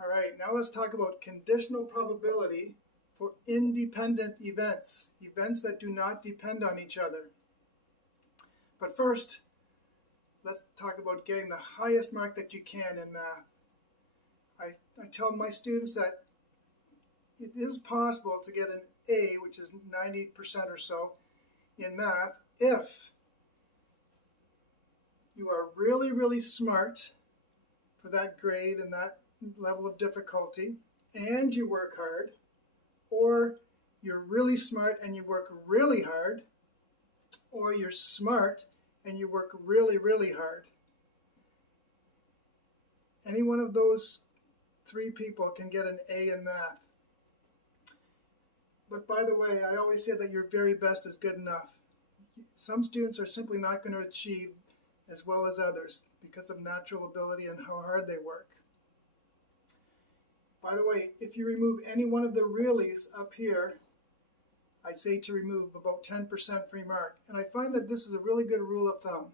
All right, now let's talk about conditional probability for independent events, events that do not depend on each other. But first, let's talk about getting the highest mark that you can in math. I tell my students that it is possible to get an A, which is 90% or so, in math if you are really, really smart for that grade and that level of difficulty, and you work hard, or you're really smart and you work really hard, or you're smart and you work really, really hard. Any one of those three people can get an A in math. But by the way, I always say that your very best is good enough. Some students are simply not going to achieve as well as others because of natural ability and how hard they work. By the way, if you remove any one of the reallys up here, I say to remove about 10% free mark. And I find that this is a really good rule of thumb.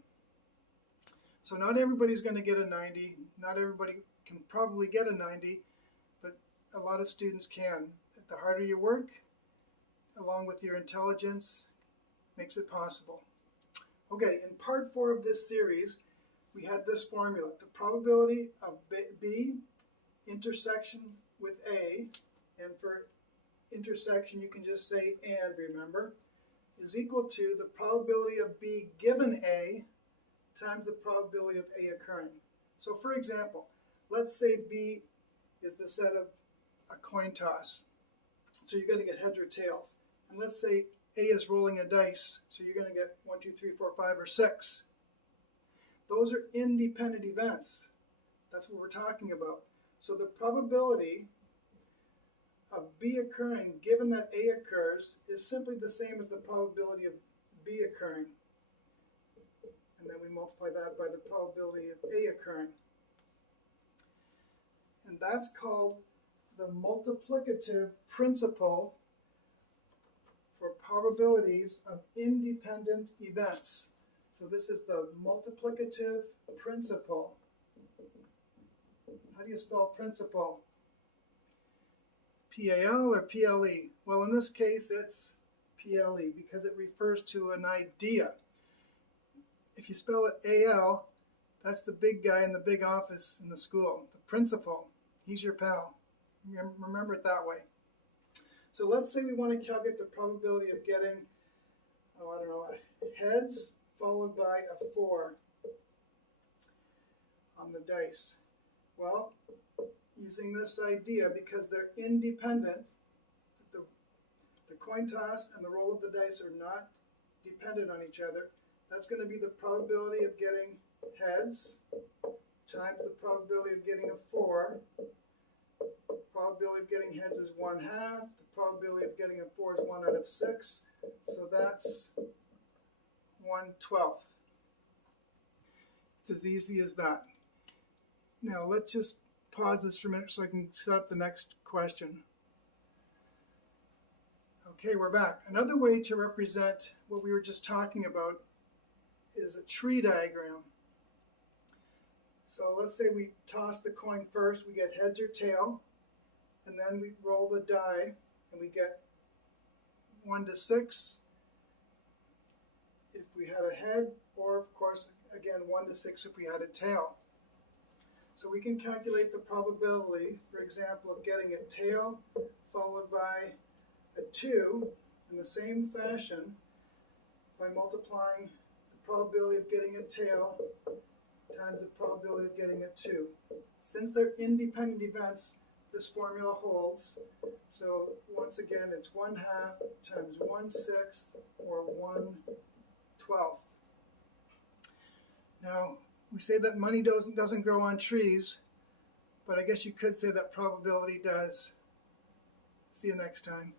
So not everybody's going to get a 90. Not everybody can probably get a 90, but a lot of students can. The harder you work, along with your intelligence, makes it possible. Okay, in part 4 of this series, we had this formula. The probability of B intersection with A, and for intersection you can just say and, remember, is equal to the probability of B given A times the probability of A occurring. So for example, let's say B is the set of a coin toss. So you're going to get heads or tails. And let's say A is rolling a dice. So you're going to get 1, 2, 3, 4, 5, or 6. Those are independent events. That's what we're talking about. So the probability of B occurring given that A occurs is simply the same as the probability of B occurring. And then we multiply that by the probability of A occurring. And that's called the multiplicative principle for probabilities of independent events. So this is the multiplicative principle. How do you spell principle? P-A-L or P-L-E? Well, in this case, it's P-L-E because it refers to an idea. If you spell it A-L, that's the big guy in the big office in the school, the principal. He's your pal. Remember it that way. So let's say we want to calculate the probability of getting, heads followed by a 4 on the dice. Well, using this idea, because they're independent, the coin toss and the roll of the dice are not dependent on each other, that's going to be the probability of getting heads times the probability of getting a 4. Probability of getting heads is 1/2. The probability of getting a 4 is 1 out of 6. So that's 1/12. It's as easy as that. Now let's just pause this for a minute so I can set up the next question. Okay, we're back. Another way to represent what we were just talking about is a tree diagram. So let's say we toss the coin first, we get heads or tail, and then we roll the die and we get 1 to 6 if we had a head, or of course again 1 to 6 if we had a tail. So we can calculate the probability, for example, of getting a tail followed by a 2 in the same fashion by multiplying the probability of getting a tail times the probability of getting a 2. Since they're independent events, this formula holds. So once again, it's 1/2 times 1/6 or 1/12. Now, we say that money doesn't grow on trees, but I guess you could say that probability does. See you next time.